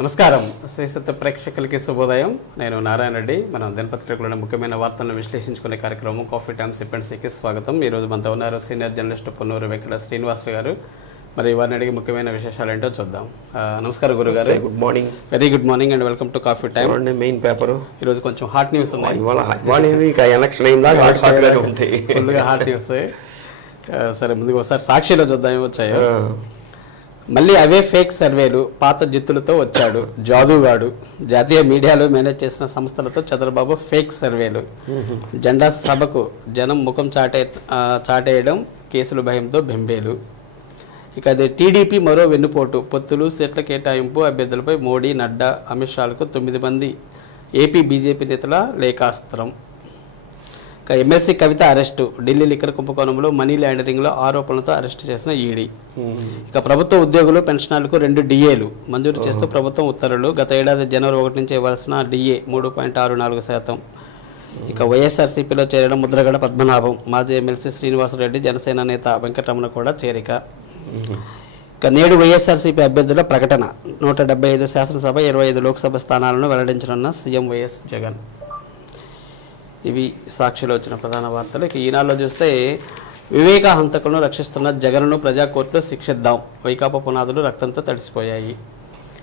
నమస్కారం శ్రీసత్య ప్రేక్షకులకి శుభోదయం. నేను నారాయణ రెడ్డి. మనం దినపత్రికలోని ముఖ్యమైన వార్తలను విశ్లేషించుకునే కార్యక్రమం కాఫీ టైమ్ సిప్పెన్సీకి స్వాగతం. ఈరోజు మనతో ఉన్నారు సీనియర్ జర్నలిస్ట్ పొన్నూరు వెంకట శ్రీనివాస్ గారు. మరి వారిని అడిగి ముఖ్యమైన విశేషాలు ఏంటో చూద్దాం. నమస్కారం గురుగారు. Good morning. Very good morning and welcome to coffee time. Main paper ఈరోజు కొంచెం హాట్ న్యూస్ ఉన్నాయి. ఫుల్గా హాట్ న్యూస్. సరే, ముందుకు ఒకసారి సాక్షిలో చూద్దాం ఏమొచ్చాయో. మళ్ళీ అవే ఫేక్ సర్వేలు, పాత జిత్తులతో వచ్చాడు జాదుగాడు. జాతీయ మీడియాలో మేనేజ్ చేసిన సంస్థలతో చంద్రబాబు ఫేక్ సర్వేలు. జెండా సభకు జనం ముఖం చాటేయడం, కేసుల భయంతో బెంబేలు. ఇక అదే టీడీపీ మరో వెన్నుపోటు. పొత్తులు, సీట్ల కేటాయింపు అభ్యర్థులపై మోడీ, నడ్డా, అమిత్ షాలకు 9 మంది ఏపీ బీజేపీ నేతల లేఖాస్త్రం. ఇక ఎమ్మెల్సీ కవిత అరెస్టు. ఢిల్లీ లిక్కర్ కుంభకోణంలో మనీ లాండరింగ్లో ఆరోపణలతో అరెస్టు చేసిన ఈడీ. ఇక ప్రభుత్వ ఉద్యోగులు, పెన్షనర్లకు 2 డిఏలు మంజూరు చేస్తూ ప్రభుత్వం ఉత్తర్వులు. గత ఏడాది జనవరి 1 నుంచి ఇవ్వాల్సిన డిఏ 3.64%. ఇక వైఎస్ఆర్సీపీలో చేరడం ముద్రగడ పద్మనాభం. మాజీ ఎమ్మెల్సీ శ్రీనివాసరెడ్డి, జనసేన నేత వెంకటరమణ కూడా చేరిక. ఇక నేడు వైఎస్ఆర్సీపీ అభ్యర్థుల ప్రకటన. 175 శాసనసభ, 25 లోక్సభ స్థానాలను వెల్లడించనున్న సీఎం వైఎస్ జగన్. ఇవి సాక్షిలో వచ్చిన ప్రధాన వార్తలు. ఇక ఈనాడులో చూస్తే వివేక హంతకులను రక్షిస్తున్న జగన్ను ప్రజా కోర్టులో శిక్షిద్దాం. వైకాపా పునాదులు రక్తంతో తడిసిపోయాయి.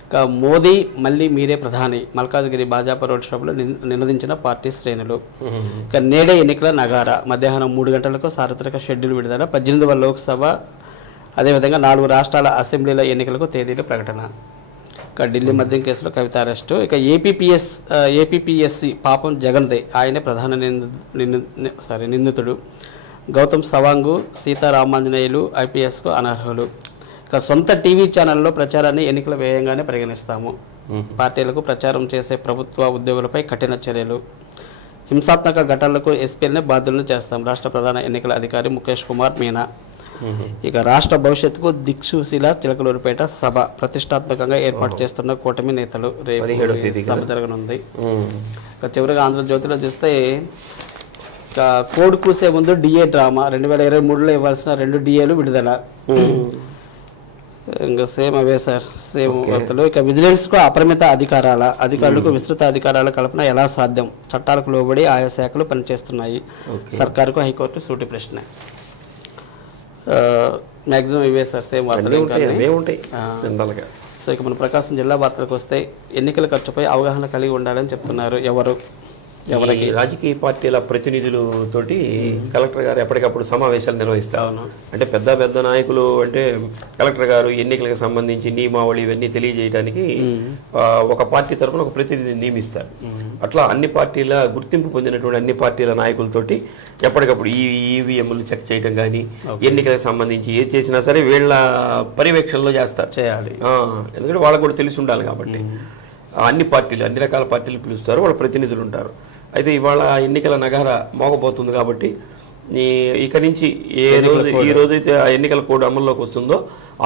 ఇక మోదీ మళ్ళీ మీరే ప్రధాని. మల్కాజ్గిరి భాజపా రోడ్ షోలో నినదించిన పార్టీ శ్రేణులు. ఇక నేడే ఎన్నికల నగారా. మధ్యాహ్నం 3 గంటలకు సార్వత్రిక షెడ్యూల్ విడుదల. 18వ లోక్సభ, అదేవిధంగా 4 రాష్ట్రాల అసెంబ్లీల ఎన్నికలకు తేదీలు ప్రకటన. ఇక ఢిల్లీ మద్యం కేసులో కవిత అరెస్టు. ఇక ఏపీపీఎస్సీ పాపం జగన్దే, ఆయనే ప్రధాన నిందితుడు. గౌతమ్ సవాంగు, సీతారామాంజనేయులు ఐపీఎస్కు అనర్హులు. ఇక సొంత టీవీ ఛానల్లో ప్రచారాన్ని ఎన్నికల వ్యయంగానే పరిగణిస్తాము. పార్టీలకు ప్రచారం చేసే ప్రభుత్వ ఉద్యోగులపై కఠిన చర్యలు. హింసాత్మక ఘటనలకు ఎస్పీలనే బాధ్యులను చేస్తాం. రాష్ట్ర ప్రధాన ఎన్నికల అధికారి ముఖేష్ కుమార్ మీనా. ఇక రాష్ట్ర భవిష్యత్తుకు దిక్సూశిల చిలకలూరిపేట సభ ప్రతిష్టాత్మకంగా ఏర్పాటు చేస్తున్న కూటమి నేతలు. రేపు సభ జరగనుంది. ఇక చివరిగా ఆంధ్రజ్యోతిలో చూస్తే ఇక కోడ్ కూసే ముందు డిఏ డ్రామా. 2023లో ఇవ్వాల్సిన 2 డిఏలు విడుదల. ఇంకా సేమ్ అవే సార్, సేమ్ వార్తలు. ఇక విజిలెన్స్కు అపరిమిత అధికారులకు విస్తృత అధికారాల కల్పన ఎలా సాధ్యం? చట్టాలకు లోబడి ఆయా శాఖలు పనిచేస్తున్నాయి. సర్కారుకు హైకోర్టు సూటి ప్రశ్న. మ్యాక్సిమం ఇవే సార్, సేమ్ వార్తలు. సో ఇక మన ప్రకాశం జిల్లా వార్తలకు వస్తే ఎన్నికల ఖర్చుపై అవగాహన కలిగి ఉండాలని చెప్తున్నారు. ఎవరికి రాజకీయ పార్టీల ప్రతినిధులతోటి కలెక్టర్ గారు ఎప్పటికప్పుడు సమావేశాలు నిర్వహిస్తారు. అంటే పెద్ద నాయకులు అంటే కలెక్టర్ గారు ఎన్నికలకు సంబంధించి నియమావళి ఇవన్నీ తెలియజేయడానికి ఒక పార్టీ తరఫున ఒక ప్రతినిధిని నియమిస్తారు. అట్లా అన్ని పార్టీల గుర్తింపు పొందినటువంటి అన్ని పార్టీల నాయకులతోటి ఎప్పటికప్పుడు ఈ ఈవీఎంలు చెక్ చేయడం కానీ ఎన్నికలకు సంబంధించి ఏది చేసినా సరే వీళ్ళ పర్యవేక్షణలో చేయాలి. ఎందుకంటే వాళ్ళకు కూడా తెలిసి ఉండాలి కాబట్టి అన్ని రకాల పార్టీలు పిలుస్తారు, వాళ్ళ ప్రతినిధులు ఉంటారు. అయితే ఇవాళ ఎన్నికల నగార మోగబోతుంది కాబట్టి ఇక నుంచి ఈ రోజైతే ఆ ఎన్నికల కోడ్ అమల్లోకి వస్తుందో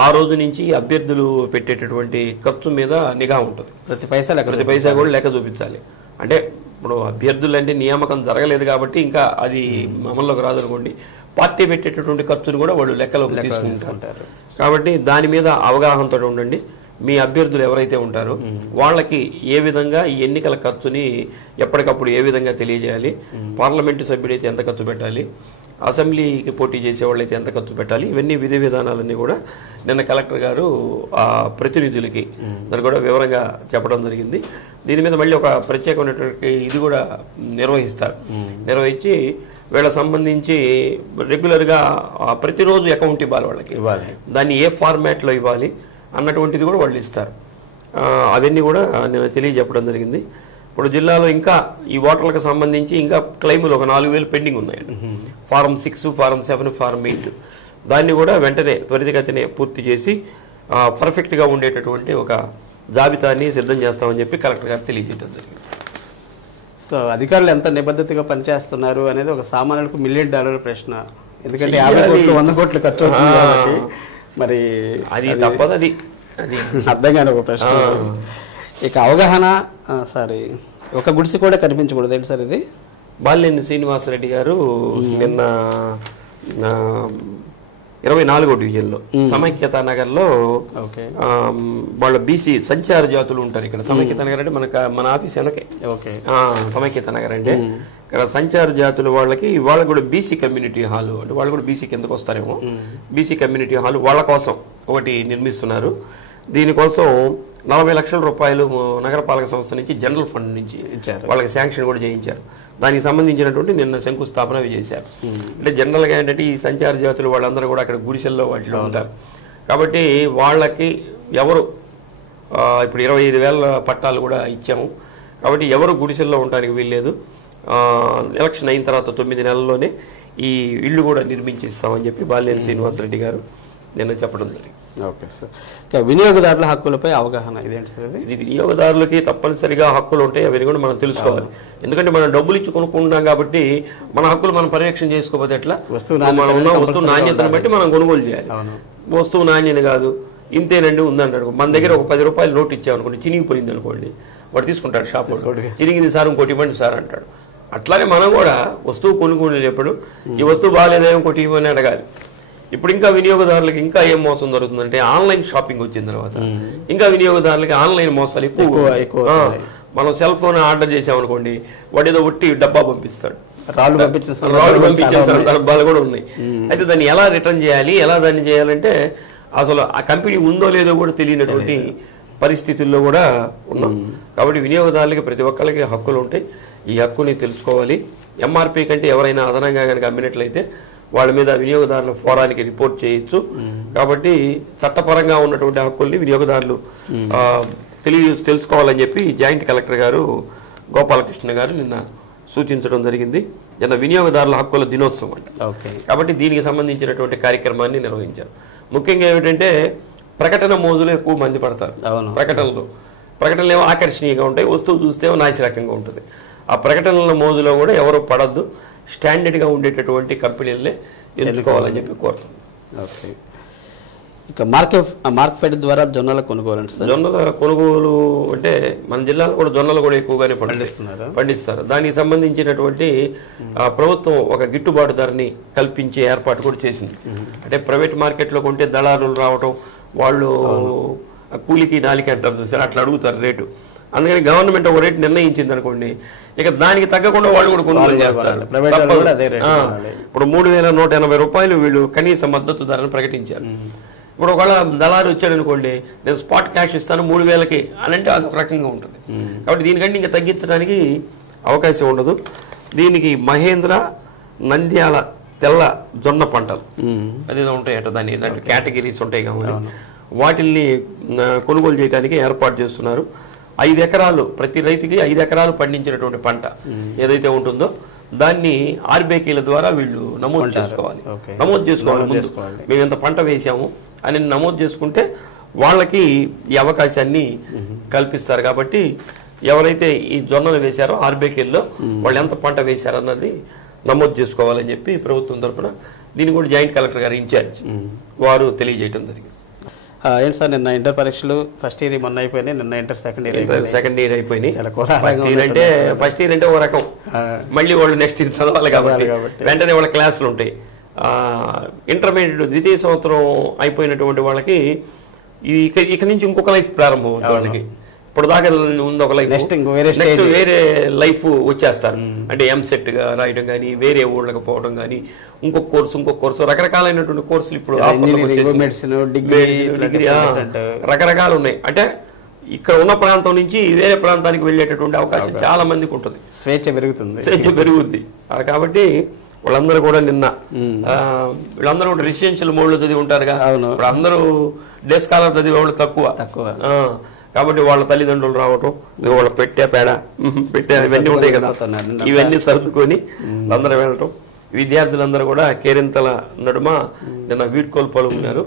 ఆ రోజు నుంచి అభ్యర్థులు పెట్టేటటువంటి ఖర్చు మీద నిఘా ఉంటుంది. ప్రతి పైసా కూడా లెక్క చూపించాలి. అంటే ఇప్పుడు అభ్యర్థులు అంటే నియామకం జరగలేదు కాబట్టి ఇంకా అది అమల్లోకి రాదనుకోండి, పార్టీ పెట్టేటటువంటి ఖర్చును కూడా వాళ్ళు లెక్కలోకి తీసుకుంటారు. కాబట్టి దాని మీద అవగాహనతో ఉండండి. మీ అభ్యర్థులు ఎవరైతే ఉంటారో వాళ్ళకి ఏ విధంగా ఈ ఎన్నికల ఖర్చుని ఎప్పటికప్పుడు ఏ విధంగా తెలియజేయాలి, పార్లమెంటు సభ్యుడైతే ఎంత ఖర్చు పెట్టాలి, అసెంబ్లీకి పోటీ చేసే వాళ్ళైతే ఎంత ఖర్చు పెట్టాలి, ఇవన్నీ విధి విధానాలన్నీ కూడా నిన్న కలెక్టర్ గారు ఆ ప్రతినిధులకి దాన్ని కూడా వివరంగా చెప్పడం జరిగింది. దీని మీద మళ్ళీ ఒక ప్రత్యేకమైనటువంటి ఇది కూడా నిర్వహించి వీళ్ళకి సంబంధించి రెగ్యులర్గా ప్రతిరోజు అకౌంట్ ఇవ్వాలి వాళ్ళకి. దాన్ని ఏ ఫార్మాట్లో ఇవ్వాలి అన్నటువంటిది కూడా వాళ్ళు ఇస్తారు. అవన్నీ కూడా నేను తెలియజెప్పడం జరిగింది. ఇప్పుడు జిల్లాలో ఇంకా ఈ ఓటర్లకు సంబంధించి ఇంకా క్లెయిములు ఒక 4,000 పెండింగ్ ఉన్నాయండి. ఫారం 6, ఫారం 7, ఫారం 8 దాన్ని కూడా వెంటనే త్వరితగతినే పూర్తి చేసి పర్ఫెక్ట్గా ఉండేటటువంటి ఒక జాబితాని సిద్ధం చేస్తామని చెప్పి కలెక్టర్ గారు తెలియజేయడం జరిగింది. సో అధికారులు ఎంత నిబద్ధతగా పనిచేస్తున్నారు అనేది ఒక సామాన్యులకు $1 మిలియన్ ప్రశ్న. ఎందుకంటే 50 కోట్లు 100 కోట్లు ఖర్చు అవుతుంది కాబట్టి మరి అది తప్పదు. అది అర్థం కాని ఒక ప్రశ్న. ఇక అవగాహన సారీ ఒక గుడిసి కూడా కనిపించకూడదు ఏంటి సార్ ఇది? బాలినేని శ్రీనివాసరెడ్డి గారు నిన్న 24వ డివిజన్లో సమైక్యతా నగర్లో వాళ్ళ బీసీ సంచార జాతులు ఉంటారు. ఇక్కడ సమైక్యతా నగర్ అంటే మన ఆఫీస్ వెనకే సమైక్యతా నగర్ అంటే ఇక్కడ సంచార జాతుల వాళ్ళకి కూడా బీసీ కమ్యూనిటీ హాల్ అంటే వాళ్ళు కూడా బీసీ కిందకు వస్తారేమో. బీసీ కమ్యూనిటీ హాల్ వాళ్ళ కోసం ఒకటి నిర్మిస్తున్నారు. దీనికోసం 40 లక్షల రూపాయలు నగరపాలక సంస్థ నుంచి జనరల్ ఫండ్ నుంచి వాళ్ళకి శాంక్షన్ కూడా చేయించారు. దానికి సంబంధించినటువంటి నిన్న శంకుస్థాపన చేశారు. అంటే జనరల్గా ఏంటంటే ఈ సంచార జాతులు వాళ్ళందరూ కూడా అక్కడ గుడిసెల్లో వాటిలో ఉంటారు కాబట్టి వాళ్ళకి ఎవరు ఇప్పుడు 25,000 పట్టాలు కూడా ఇచ్చాము. కాబట్టి ఎవరు గుడిసెల్లో ఉండడానికి వీల్లేదు. ఎలక్షన్ అయిన తర్వాత 9 నెలల్లోనే ఈ ఇళ్ళు కూడా నిర్మించిస్తామని చెప్పి బాలినేని శ్రీనివాసరెడ్డి గారు నిన్న చెప్పడం జరిగింది. Okay sir. వినియోగదారుల హక్కులపై అవగాహన ఇదేంటి సార్? ఇది వినియోగదారులకి తప్పనిసరిగా హక్కులు ఉంటాయి, అవి కూడా మనం తెలుసుకోవాలి. ఎందుకంటే మనం డబ్బులు ఇచ్చి కొనుక్కుంటున్నాం కాబట్టి మన హక్కులు మనం పర్యవేక్షణ చేసుకోకపోతే ఎట్లా? వస్తువు నాణ్యతను బట్టి మనం కొనుగోలు చేయాలి. వస్తువు నాణ్యత కాదు ఇంతేనండి ఉందంటాడు. మన దగ్గర ఒక 10 రూపాయలు నోటు ఇచ్చామనుకోండి, చినిగిపోయింది అనుకోండి, వాడు తీసుకుంటాడు షాప్, చిరిగింది సార్ ఇంకోటి ఇవ్వండి సార్ అంటాడు. అట్లానే మనం కూడా వస్తువు కొనుక్కునేటప్పుడు ఈ వస్తువు బాగాలేదేమో ఇంకోటి ఇవ్వని అడగాలి. ఇప్పుడు ఇంకా వినియోగదారులకు ఇంకా ఏం మోసం జరుగుతుందంటే ఆన్లైన్ షాపింగ్ వచ్చిన తర్వాత ఇంకా వినియోగదారులకి ఆన్లైన్ మోసాలు ఎక్కువ. మనం సెల్ ఫోన్ ఆర్డర్ చేసామనుకోండి, వాడు ఏదో ఒట్టి డబ్బా పంపిస్తాడు, రాళ్ళు పంపించిన సందర్భాలు కూడా ఉన్నాయి. అయితే దాన్ని ఎలా రిటర్న్ చేయాలి, ఎలా దాన్ని చేయాలంటే అసలు ఆ కంపెనీ ఉందో లేదో కూడా తెలియనటువంటి పరిస్థితుల్లో కూడా ఉన్నాం. కాబట్టి వినియోగదారులకి ప్రతి ఒక్కరికి హక్కులు ఉంటాయి. ఈ హక్కుని తెలుసుకోవాలి. ఎంఆర్పీ కంటే ఎవరైనా అదనంగా కనుక అమ్మినట్లయితే వాళ్ళ మీద వినియోగదారుల ఫోరానికి రిపోర్ట్ చేయొచ్చు. కాబట్టి చట్టపరంగా ఉన్నటువంటి హక్కుల్ని వినియోగదారులు తెలుసుకోవాలని చెప్పి జాయింట్ కలెక్టర్ గారు గోపాలకృష్ణ గారు నిన్న సూచించడం జరిగింది. నిన్న వినియోగదారుల హక్కుల దినోత్సవం అండి. కాబట్టి దీనికి సంబంధించినటువంటి కార్యక్రమాన్ని నిర్వహించారు. ముఖ్యంగా ఏమిటంటే ప్రకటన మోజులు ఎక్కువ మంది పడతారు. ప్రకటనలు ఏమో ఆకర్షణీయంగా ఉంటాయి, వస్తువు చూస్తే నాసిరకంగా ఉంటుంది. ఆ ప్రకటనల మోజులో కూడా ఎవరు పడద్దు, స్టాండర్డ్గా ఉండేటటువంటి కంపెనీలనే ఎంచుకోవాలని చెప్పి కోరుతుంది. ఓకే. ఇక మార్కెట్ ద్వారా జొన్నల కొనుగోలు. జొన్నల కొనుగోలు అంటే మన జిల్లాలో కూడా జొన్నలు కూడా ఎక్కువగానే పండిస్తారు. దానికి సంబంధించినటువంటి ప్రభుత్వం ఒక గిట్టుబాటు ధరని కల్పించే ఏర్పాటు కూడా చేసింది. అంటే ప్రైవేట్ మార్కెట్లో కొంటే దళారులు రావటం, వాళ్ళు కూలికి నాలికి అంటారు చూసారు, అట్లా అడుగుతారు రేటు. అందుకని గవర్నమెంట్ ఒక రేటు నిర్ణయించింది అనుకోండి, ఇక దానికి తగ్గకుండా వాళ్ళు కూడా కొనుగోలు చేస్తారు. ఇప్పుడు 3,180 రూపాయలు వీళ్ళు కనీస మద్దతు ధరను ప్రకటించారు. ఇప్పుడు ఒకవేళ దళారు వచ్చాడు అనుకోండి, నేను స్పాట్ క్యాష్ ఇస్తాను 3,000కి అని అంటే అది ఒక రకంగా ఉంటుంది. కాబట్టి దీనికంటే ఇంకా తగ్గించడానికి అవకాశం ఉండదు. దీనికి మహేంద్ర, నంద్యాల తెల్ల జొన్న పంటలు అదేదో ఉంటాయట, దాంట్లో కేటగిరీస్ ఉంటాయి కాబట్టి వాటిల్ని కొనుగోలు చేయడానికి ఏర్పాటు చేస్తున్నారు. 5 ఎకరాలు ప్రతి రైతుకి 5 ఎకరాలు పండించినటువంటి పంట ఏదైతే ఉంటుందో దాన్ని ఆర్బీకేల ద్వారా వీళ్ళు నమోదు చేసుకోవాలి. ముందు మేము ఎంత పంట వేసాము అని నమోదు చేసుకుంటే వాళ్ళకి ఈ అవకాశాన్ని కల్పిస్తారు. కాబట్టి ఎవరైతే ఈ జొన్నలు వేశారో ఆర్బీకేల్లో వాళ్ళు ఎంత పంట వేశారన్నది నమోదు చేసుకోవాలని చెప్పి ప్రభుత్వం తరఫున దీన్ని కూడా జాయింట్ కలెక్టర్ గారు ఇన్ఛార్జ్ వారు తెలియజేయడం జరిగింది. ఏంటి సార్, నిన్న ఇంటర్ పరీక్షలు ఫస్ట్ ఇయర్ మొన్న అయిపోయినాయి, నిన్న ఇంటర్ సెకండ్ ఇయర్ అయిపోయినాయి. ఫస్ట్ ఇయర్ అంటే ఒక రకం, మళ్ళీ వాళ్ళు నెక్స్ట్ ఇయర్ చదవాలి కాబట్టి వెంటనే వాళ్ళ క్లాసులు ఉంటాయి. ఇంటర్మీడియట్ ద్వితీయ సంవత్సరం అయిపోయినటువంటి వాళ్ళకి ఇక నుంచి ఇంకొక లైఫ్ ప్రారంభం అవుతుంది. వాళ్ళకి ఇప్పుడు దాకా ఉంది ఒక లైఫ్, నెక్స్ట్ వేరే లైఫ్ వచ్చేస్తారు. అంటే ఎంసెట్ గా రాయడం కానీ, వేరే ఊళ్ళకి పోవడం కానీ, ఇంకొక కోర్సు రకరకాలైనటువంటి కోర్సులు ఇప్పుడు డిగ్రీ రకరకాలు ఉన్నాయి. అంటే ఇక్కడ ఉన్న ప్రాంతం నుంచి వేరే ప్రాంతానికి వెళ్ళేటటువంటి అవకాశం చాలా మందికి ఉంటుంది, స్వేచ్ఛ పెరుగుద్ది. కాబట్టి వాళ్ళందరూ కూడా నిన్న వీళ్ళందరూ కూడా రెసిడెన్షియల్ మోడ్లో చదివి ఉంటారుగా, ఇప్పుడు అందరూ డే స్కాలర్ చదివే వాళ్ళు తక్కువ. కాబట్టి వాళ్ళ తల్లిదండ్రులు రావటం, వాళ్ళ పెట్టే ఇవన్నీ ఉంటాయి కదా, ఇవన్నీ సర్దుకొని అందరూ వెళ్ళటం. విద్యార్థులందరూ కూడా కేరింతల నడుమ నిన్న వీడ్కోలు పలుకున్నారు.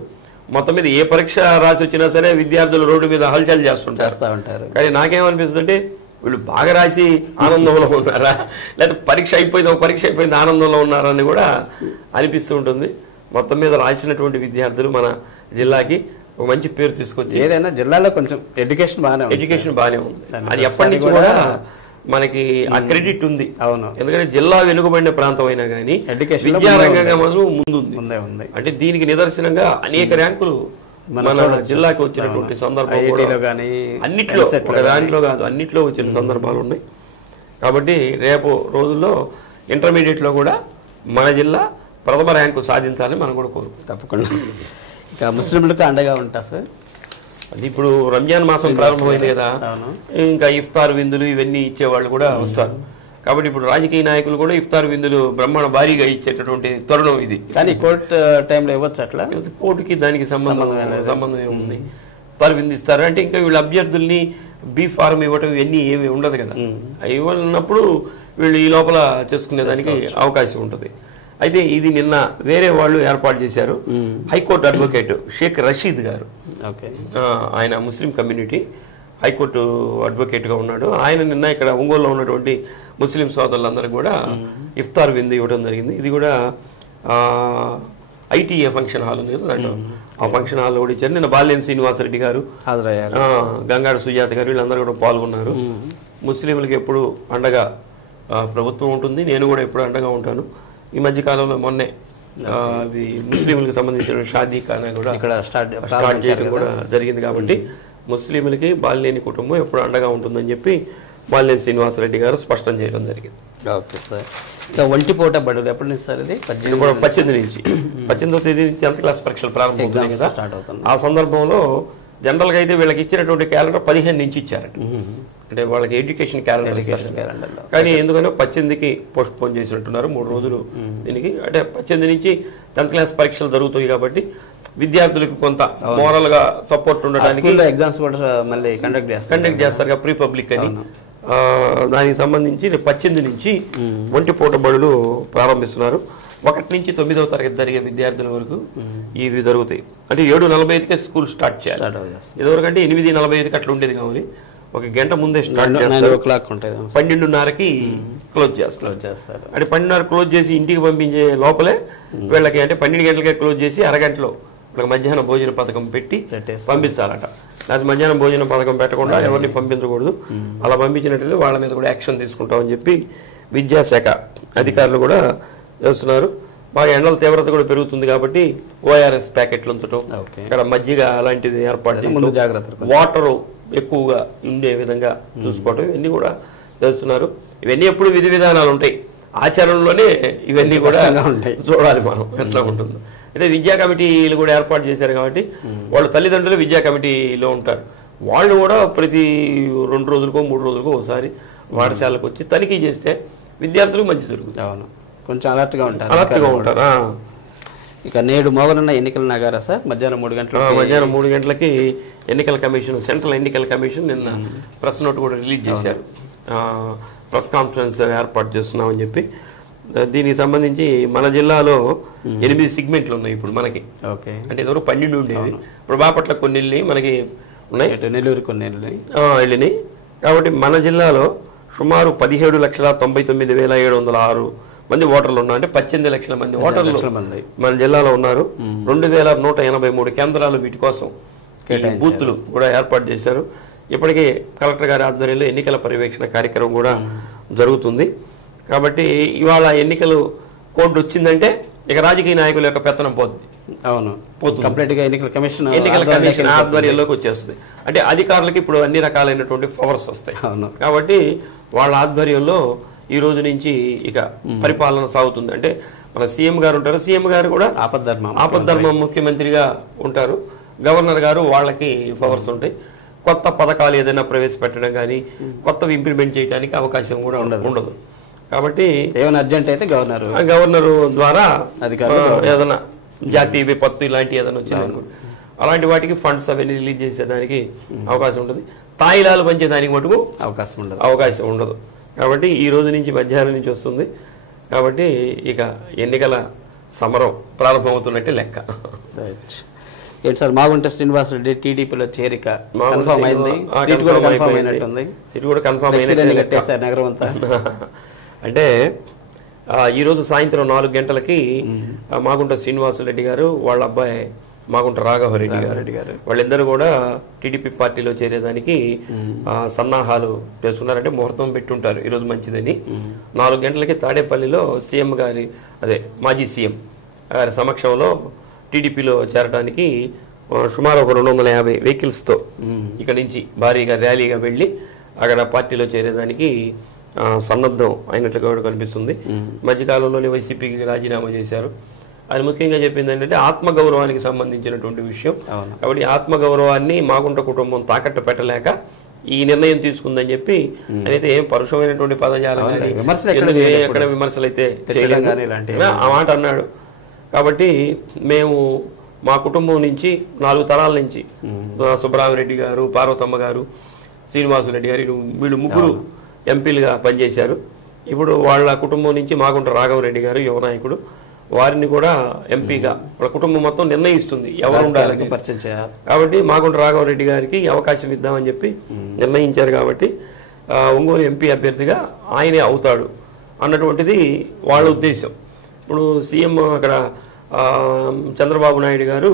మొత్తం మీద ఏ పరీక్ష రాసి వచ్చినా సరే విద్యార్థులు రోడ్డు మీద హల్చల్ చేస్తుంటారు. కానీ నాకేమనిపిస్తుంది అంటే వీళ్ళు బాగా రాసి ఆనందంలో ఉన్నారా, లేకపోతే పరీక్ష అయిపోయింది ఆనందంలో ఉన్నారని కూడా అనిపిస్తూ ఉంటుంది. మొత్తం మీద రాసినటువంటి విద్యార్థులు మన జిల్లాకి ఒక మంచి పేరు తీసుకొచ్చి, ఏదైనా జిల్లాలో కొంచెం ఎడ్యుకేషన్ బాగానే ఉంది. అది ఎప్పటి నుంచి కూడా మనకి ఆ క్రెడిట్ ఉంది. అవును, ఎందుకంటే జిల్లా వెనుకబడిన ప్రాంతం అయినా కానీ ఎడ్యుకేషన్ విద్యారంగంగా మొదలు ముందుంది. ఉంది. అంటే దీనికి నిదర్శనంగా అనేక ర్యాంకులు మన జిల్లాకి వచ్చినటువంటి సందర్భం కూడా అన్నిట్లో, ఒక దాంట్లో కాదు అన్నిట్లో వచ్చిన సందర్భాలు ఉన్నాయి. కాబట్టి రేపు రోజుల్లో ఇంటర్మీడియట్లో కూడా మన జిల్లా ప్రథమ ర్యాంకు సాధించాలని మనం కూడా కోరుకుంటాం. తప్పకుండా. ఇక ముస్లింలకు అండగా ఉంటా సార్. అది ఇప్పుడు రంజాన్ మాసం ప్రారంభమైంది కదా, ఇంకా ఇఫ్తార్ విందులు ఇవన్నీ ఇచ్చేవాళ్ళు కూడా వస్తారు. కాబట్టి ఇప్పుడు రాజకీయ నాయకులు కూడా ఇఫ్తార్ విందులు బ్రహ్మాండ భారీగా ఇచ్చేటటువంటి తరుణం ఇది. కానీ కోర్టు టైంలో ఇవ్వచ్చు అట్లా? కోర్టుకి దానికి సంబంధం ఏముంది? ఇఫ్తార్ విందు ఇస్తారు అంటే ఇంకా వీళ్ళ అభ్యర్థుల్ని బీ ఫారం ఇవ్వటం ఇవన్నీ ఏమి ఉండదు కదా. ఇవ్వనప్పుడు వీళ్ళు ఈ లోపల చేసుకునేదానికి అవకాశం ఉంటుంది. అయితే ఇది నిన్న వేరే వాళ్ళు ఏర్పాటు చేశారు. హైకోర్టు అడ్వకేట్ షేక్ రషీద్ గారు, ఆయన ముస్లిం కమ్యూనిటీ హైకోర్టు అడ్వకేట్గా ఉన్నాడు. ఆయన నిన్న ఇక్కడ ఒంగోలులో ఉన్నటువంటి ముస్లిం సోదరులందరూ కూడా ఇఫ్తార్ విందు ఇవ్వడం జరిగింది. ఇది కూడా ఐటీఏ ఫంక్షన్ హాల్ ఉంది దాంట్లో, ఆ ఫంక్షన్ హాల్లో కూడా ఇచ్చారు. నిన్న బాలినేని శ్రీనివాసరెడ్డి గారు, గంగాడు సుజాత గారు వీళ్ళందరూ కూడా పాల్గొన్నారు. ముస్లింలకు ఎప్పుడు అండగా ప్రభుత్వం ఉంటుంది, నేను కూడా ఎప్పుడు అండగా ఉంటాను. ఈ మధ్య కాలంలో మొన్నే ముస్లింలకు సంబంధించిన షాదీ ఖానా కూడా స్టార్ట్ చేయడం కూడా జరిగింది. కాబట్టి ముస్లింలకి బాలినేని కుటుంబం ఎప్పుడు అండగా ఉంటుందని చెప్పి బాలినేని శ్రీనివాసరెడ్డి గారు స్పష్టం చేయడం జరిగింది. Okay sir. ఇంకా ఒంటిపూట బడులు ఎప్పటి నుంచి సార్? ఇది 18 నుంచి 18వ తేదీ నుంచి 10th క్లాస్ పరీక్షలు ప్రారంభమవుతాయి కదా. ఆ సందర్భంలో జనరల్గా అయితే వీళ్ళకి ఇచ్చినటువంటి క్యాలెండర్ 15 నుంచి ఇచ్చారంట. అంటే వాళ్ళకి ఎడ్యుకేషన్ క్యాలెండర్ ఇస్తారు. కానీ ఎందుకంటే 18కి పోస్ట్ పోన్ చేసినట్టున్నారు 3 రోజులు దీనికి. అంటే 18 నుంచి 10th క్లాస్ పరీక్షలు జరుగుతాయి కాబట్టి విద్యార్థులకు కొంత మోరల్ గా సపోర్ట్ ఉండడానికి ఎగ్జామ్స్ మళ్ళీ కండక్ట్ చేస్తారు ప్రీ పబ్లిక్ అని. దానికి సంబంధించి 18 నుంచి ఒంటిపూట బడులు ప్రారంభిస్తున్నారు. 1 నుంచి 9వ తరగతి జరిగే విద్యార్థుల వరకు ఇది జరుగుతాయి. అంటే 7:45కే స్కూల్ స్టార్ట్ చేయాలి. ఇదివరకు అంటే 8:45కి అట్లా ఉండేది. కావాలి 1 గంట ముందే స్టార్ట్ చేస్తారు. 12:30కి క్లోజ్ చేస్తారు. అంటే 12:30 క్లోజ్ చేసి ఇంటికి పంపించే లోపలే వీళ్ళకి అంటే 12 గంటలకే క్లోజ్ చేసి అరగంటలో వీళ్ళకి మధ్యాహ్న భోజన పథకం పెట్టి పంపించాలట. అది మధ్యాహ్నం భోజన పథకం పెట్టకుండా ఎవరిని పంపించకూడదు. అలా పంపించినట్లయితే వాళ్ళ మీద కూడా యాక్షన్ తీసుకుంటామని చెప్పి విద్యాశాఖ అధికారులు కూడా చేస్తున్నారు. బాగా ఎండల తీవ్రత కూడా పెరుగుతుంది కాబట్టి ఓఆర్ఎస్ ప్యాకెట్లు ఉంచడం, ఇక్కడ మజ్జిగ అలాంటిది ఏర్పాటు చేయడం, వాటర్ ఎక్కువగా ఉండే విధంగా చూసుకోవడం ఇవన్నీ కూడా చేస్తున్నారు. ఇవన్నీ ఎప్పుడు విధి విధానాలు ఉంటాయి, ఆచరణలోనే ఇవన్నీ కూడా చూడాలి మనం ఎట్లా ఉంటుందో. అయితే విద్యా కమిటీలు కూడా ఏర్పాటు చేశారు కాబట్టి వాళ్ళ తల్లిదండ్రులు విద్యా కమిటీలో ఉంటారు. వాళ్ళు కూడా ప్రతి 2 రోజులకో 3 రోజులకో ఒకసారి పాఠశాలకు వచ్చి తనిఖీ చేస్తే విద్యార్థులకు మంచి జరుగుతుంది. అవును, కొంచెం అలర్ట్గా ఉంటారు. ఇక నేడు మోగనున్న ఎన్నికల నగారా సార్ మధ్యాహ్నం 3 గంటలకి ఎన్నికల కమిషన్, సెంట్రల్ ఎన్నికల కమిషన్ నిన్న ప్రెస్ నోట్ కూడా రిలీజ్ చేశారు. ప్రెస్ కాన్ఫరెన్స్ ఏర్పాటు చేస్తున్నామని చెప్పి. దీనికి సంబంధించి మన జిల్లాలో 8 సెగ్మెంట్లు ఉన్నాయి ఇప్పుడు మనకి. అంటే ఇదివరకు 12 ఉండేవి. ఇప్పుడు బాపట్ల కొన్ని మనకి ఉన్నాయి, నెల్లూరు కొన్ని వెళ్ళినాయి. కాబట్టి మన జిల్లాలో సుమారు 17,99,706 మంది ఓటర్లు ఉన్నారు. అంటే 18 లక్షల మంది ఓటర్లు మన జిల్లాలో ఉన్నారు. 2,183 కేంద్రాలు వీటి కోసం బూత్లు కూడా ఏర్పాటు చేశారు. ఇప్పటికే కలెక్టర్ గారి ఆధ్వర్యంలో ఎన్నికల పర్యవేక్షణ కార్యక్రమం కూడా జరుగుతుంది. కాబట్టి ఇవాళ ఎన్నికలు కోడ్ వచ్చిందంటే ఇక రాజకీయ నాయకుల యొక్క పెత్తనం పోతుంది. ఎన్నికల కమిషన్ ఆధ్వర్యంలోకి వచ్చేస్తుంది. అంటే అధికారులకి ఇప్పుడు అన్ని రకాలైనటువంటి పవర్స్ వస్తాయి. కాబట్టి వాళ్ళ ఆధ్వర్యంలో ఈ రోజు నుంచి ఇక పరిపాలన సాగుతుంది. అంటే మన సీఎం గారు ఉంటారు, సీఎం గారు కూడా ఆపద్ధర్మ ముఖ్యమంత్రిగా ఉంటారు. గవర్నర్ గారు వాళ్ళకి పవర్స్ ఉంటాయి. కొత్త పథకాలు ఏదైనా ప్రవేశపెట్టడం కానీ కొత్తవి ఇంప్లిమెంట్ చేయడానికి అవకాశం కూడా ఉండదు. కాబట్టి ఏమైనా అర్జెంట్ అయితే గవర్నర్ ద్వారా ఏదైనా జాతీయ విపత్తు ఇలాంటి ఏదైనా వచ్చింది అలాంటి వాటికి ఫండ్స్ అవన్నీ రిలీజ్ చేసేదానికి అవకాశం ఉంటుంది. తాయిలాలు పంచేదానికి మటుకు అవకాశం ఉండదు. కాబట్టి ఈ రోజు నుంచి మధ్యాహ్నం నుంచి వస్తుంది. కాబట్టి ఇక ఎన్నికల సమరం ప్రారంభమవుతున్నట్టే లెక్క. ఏంటి సార్ మాగుంట శ్రీనివాసరెడ్డి టీడీపీలో చేరిక కన్ఫర్మ్ అయింది? సీట్ కూడా కన్ఫర్మ్ అయినట్టు నగరం అంతా. అంటే ఈరోజు సాయంత్రం 4 గంటలకి మాగుంట శ్రీనివాసరెడ్డి గారు వాళ్ళ అబ్బాయి మాగుంట రాఘవరెడ్డి గారు వాళ్ళిద్దరు కూడా టీడీపీ పార్టీలో చేరేదానికి సన్నాహాలు చేసుకున్నారంటే ముహూర్తం పెట్టుంటారు ఈరోజు మంచిదని. 4 గంటలకి తాడేపల్లిలో సీఎం గారి మాజీ సీఎం గారి సమక్షంలో టీడీపీలో చేరడానికి సుమారు ఒక 250 వెహికల్స్తో ఇక్కడ నుంచి భారీగా ర్యాలీగా వెళ్ళి అక్కడ పార్టీలో చేరేదానికి సన్నద్ధం అయినట్లుగా కూడా కనిపిస్తుంది. మధ్యకాలంలోనే వైసీపీకి రాజీనామా చేశారు. అది ముఖ్యంగా చెప్పింది ఏంటంటే ఆత్మగౌరవానికి సంబంధించినటువంటి విషయం. కాబట్టి ఆత్మగౌరవాన్ని మాగుంట కుటుంబం తాకట్టు పెట్టలేక ఈ నిర్ణయం తీసుకుందని చెప్పి అయితే ఏం పరుషమైనటువంటి పదజాలం కానీ ఎక్కడ విమర్శలు అయితే చేయలేదు ఆ మాట అన్నాడు. కాబట్టి మేము మా కుటుంబం నుంచి 4 తరాల నుంచి సుబ్బరామిరెడ్డి గారు, పార్వతమ్మ గారు, శ్రీనివాసరెడ్డి గారు వీళ్ళు ముగ్గురు ఎంపీలుగా పనిచేశారు. ఇప్పుడు వాళ్ళ కుటుంబం నుంచి మాగుంట రాఘవరెడ్డి గారు యువ నాయకుడు, వారిని కూడా ఎంపీగా వాళ్ళ కుటుంబం మొత్తం నిర్ణయిస్తుంది ఎవరు ఉండాలని. కాబట్టి మాగుంట రాఘవరెడ్డి గారికి అవకాశం ఇద్దామని చెప్పి నిర్ణయించారు. కాబట్టి ఒంగోలు ఎంపీ అభ్యర్థిగా ఆయనే అవుతాడు అన్నటువంటిది వాళ్ళ ఉద్దేశం. ఇప్పుడు సీఎం అక్కడ చంద్రబాబు నాయుడు గారు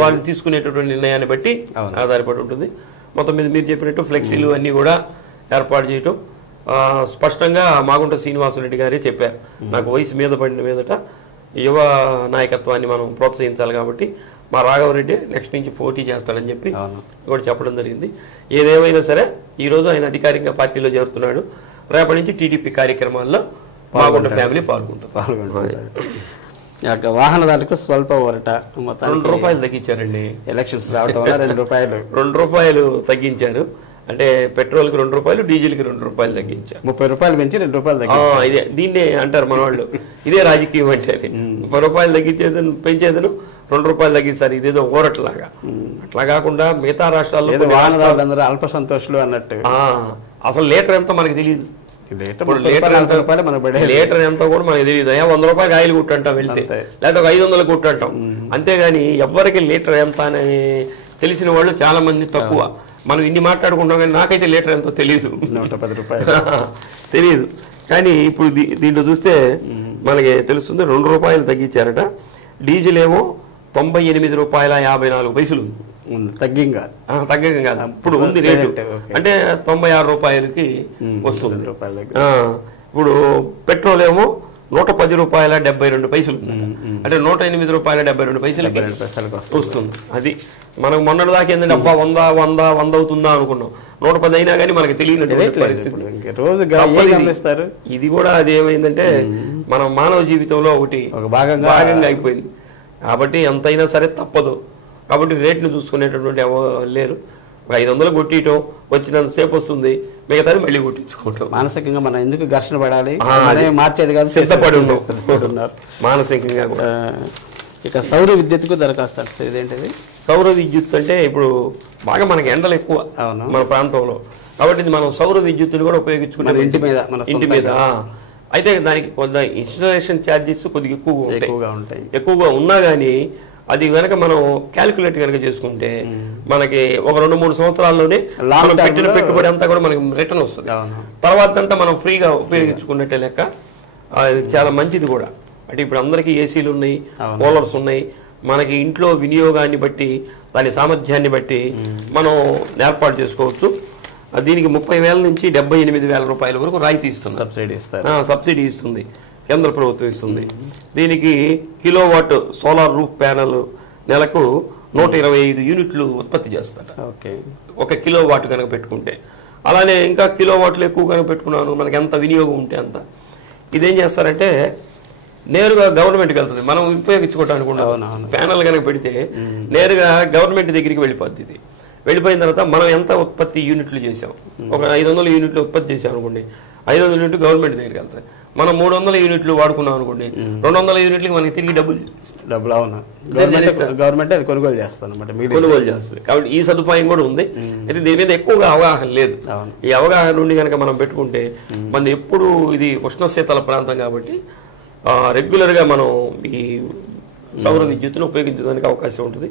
వాళ్ళు తీసుకునేటటువంటి నిర్ణయాన్ని బట్టి ఆధారపడి ఉంటుంది. మొత్తం మీద మీరు చెప్పినట్టు ఫ్లెక్సీలు అన్నీ కూడా ఏర్పాటు చేయటం స్పష్టంగా మాగుంట శ్రీనివాసరెడ్డి గారే చెప్పారు. నాకు వయసు మీద పడిన మీదట యువ నాయకత్వాన్ని మనం ప్రోత్సహించాలి కాబట్టి మా రాఘవరెడ్డి నెక్స్ట్ నుంచి పోటీ చేస్తాడని చెప్పి కూడా చెప్పడం జరిగింది. ఏదేమైనా సరే ఈరోజు ఆయన అధికారికంగా పార్టీలో చేరుతున్నాడు. రేపటి నుంచి టీడీపీ కార్యక్రమాల్లో మాగుంట ఫ్యామిలీ పాల్గొంటుంది. వాహనదారులకు స్వల్ప ఊరట, ₹2 తగ్గించారండి. ఎలక్షన్స్ రావడం వల్ల ₹2 తగ్గించారు. అంటే పెట్రోల్కి ₹2, డీజిల్కి ₹2 తగ్గించారు. ₹30 పెంచి ₹2 తగ్గించారు. ఇదే దీన్నే అంటారు మన వాళ్ళు, ఇదే రాజకీయం అంటే. ₹30 తగ్గించేదను పెంచేదను ₹2 తగ్గిస్తారు. ఇదేదో ఊరట్లాగా. అట్లా కాకుండా మిగతా రాష్ట్రాల్లో వాహనదారులందరూ అల్ప సంతోషులు అన్నట్టు అసలు లీటర్ ఎంత మనకి తెలియదు. లీటర్ ఎంత కూడా మనకి తెలియదు. ₹100 ఆయిల్ కుట్టంటాం వెళ్తే, లేదా ఒక 500 కుట్టంటాం. అంతేగాని ఎవ్వరికి లీటర్ ఎంత అని తెలిసిన వాళ్ళు చాలా మంది తక్కువ. మనం ఇన్ని మాట్లాడుకుంటాం కానీ నాకైతే లీటర్ ఎంతో తెలియదు, తెలియదు. కానీ ఇప్పుడు దీంట్లో చూస్తే మనకి తెలుస్తుంది ₹2 తగ్గించారట. డీజిల్ ఏమో ₹98.54 తగ్గంగా కాదు, ఇప్పుడు ఉంది రేటు. అంటే ₹96కి వస్తుంది. ఇప్పుడు పెట్రోల్ ఏమో ₹110.72 అంటే ₹108.72 వస్తుంది. అది మనకు మొన్నటి దాకా ఏంటంటే అబ్బా 100 అవుతుందా అనుకున్నాం. 110 అయినా కానీ మనకి తెలియనటువంటి పరిస్థితి. ఇది కూడా అది ఏమైందంటే మన మానవ జీవితంలో ఒకటి భాగంగా అయిపోయింది. కాబట్టి ఎంతైనా సరే తప్పదు. కాబట్టి రేట్ను చూసుకునేటటువంటి లేరు. 500 కొట్టియటం వచ్చినంత సేపు వస్తుంది, మిగతాది మళ్ళీ కొట్టించుకోవటం. మానసికంగా మనం ఎందుకు ఘర్షణ పడాలి, మార్చేది కాదు, సిద్ధపడి ఉన్నారు మానసికంగా. ఇక సౌర విద్యుత్కు దరఖాస్తు ఇదేంటిది? సౌర విద్యుత్ అంటే ఇప్పుడు బాగా మనకి ఎండలు ఎక్కువ మన ప్రాంతంలో, కాబట్టి ఇది మనం సౌర విద్యుత్తుని కూడా ఉపయోగించుకుంటాం ఇంటి మీద. అయితే దానికి కొంత ఇన్స్టాలేషన్ ఛార్జెస్ కొద్దిగా ఎక్కువగా ఉంటాయి. ఎక్కువగా ఉన్నా కానీ అది కనుక మనం క్యాలిక్యులేట్ కనుక చేసుకుంటే మనకి ఒక 2-3 సంవత్సరాల్లోనే మనం పెట్టిన పెట్టుబడి అంతా కూడా మనకి రిటర్న్ వస్తుంది. తర్వాత అంతా మనం ఫ్రీగా ఉపయోగించుకున్నట్టే లెక్క. అది చాలా మంచిది కూడా. అంటే ఇప్పుడు అందరికీ ఏసీలు ఉన్నాయి, కూలర్స్ ఉన్నాయి. మనకి ఇంట్లో వినియోగాన్ని బట్టి దాని సామర్థ్యాన్ని బట్టి మనం ఏర్పాటు చేసుకోవచ్చు. దీనికి 30,000 నుంచి 78,000 రూపాయల వరకు రాయితీ ఇస్తుంది, సబ్సిడీ ఇస్తుంది, కేంద్ర ప్రభుత్వం ఇస్తుంది. దీనికి కిలోవాట్ సోలార్ రూఫ్ ప్యానెల్ నెలకు 125 యూనిట్లు ఉత్పత్తి చేస్తారు. 1 కిలోవాట్ కనుక పెట్టుకుంటే. అలానే ఇంకా కిలోవాట్లు ఎక్కువ కనుక పెట్టుకున్నాను మనకి ఎంత వినియోగం ఉంటే అంత. ఇదేం చేస్తారంటే నేరుగా గవర్నమెంట్కి వెళ్తుంది, మనం ఉపయోగించుకోవటానికి ఉండదు. ప్యానెల్ కనుక పెడితే నేరుగా గవర్నమెంట్ దగ్గరికి వెళ్ళిపోద్ది. ఇది వెళ్ళిపోయిన తర్వాత మనం ఎంత ఉత్పత్తి యూనిట్లు చేసాం, ఒక 500 యూనిట్లు ఉత్పత్తి చేసాం అనుకోండి, 500 యూనిట్లు గవర్నమెంట్ దగ్గరికి వెళ్తాయి. మనం 300 యూనిట్లు వాడుకున్నాం అనుకోండి, 200 యూనిట్లకి మనకి తిరిగి డబ్బులు గవర్నమెంట్ కొనుగోలు చేస్తుంది. కాబట్టి ఈ సదుపాయం కూడా ఉంది. అయితే దీని మీద ఎక్కువగా అవగాహన లేదు. ఈ అవగాహన నుండి కనుక మనం పెట్టుకుంటే మన ఎప్పుడు ఇది ఉష్ణ శీతల ప్రాంతం కాబట్టి రెగ్యులర్గా మనం ఈ సౌర విద్యుత్తును ఉపయోగించడానికి అవకాశం ఉంటుంది.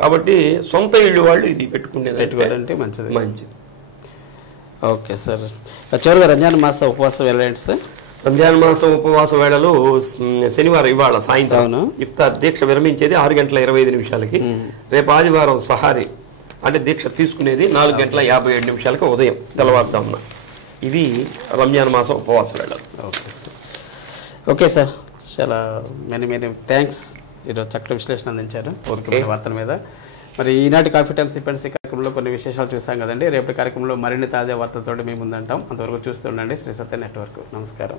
కాబట్టి సొంత ఇళ్ళు వాళ్ళు ఇది పెట్టుకునేది మంచిది. Okay sir. చివరిగా రంజాన్ మాస ఉపవాసం ఎలా సార్? రంజాన్ మాసం ఉపవాస వేళలో శనివారం ఇవాళ సాయంత్రం ఇఫ్తార్ దీక్ష విరమించేది 6:25 రేపు ఆదివారం సహారీ అంటే దీక్ష తీసుకునేది 4:57 ఉదయం తెల్లవారుదామున. ఇవి రంజాన్ మాసం ఉపవాస వేళలు. ఓకే సార్, చాలా మెనీ థ్యాంక్స్. ఈరోజు చక్కటి విశ్లేషణ అందించారు వార్తల మీద. మరి ఈనాటి కాఫీ టైమ్స్ ఇప్పటి కార్యక్రమంలో కొన్ని విశేషాలు చూసాం కదండి. రేపటి కార్యక్రమంలో మరిన్ని తాజా వార్తలతో మేము ముందంటాం. అంతవరకు చూస్తూ ఉండండి శ్రీ సత్య నెట్వర్క్. నమస్కారం.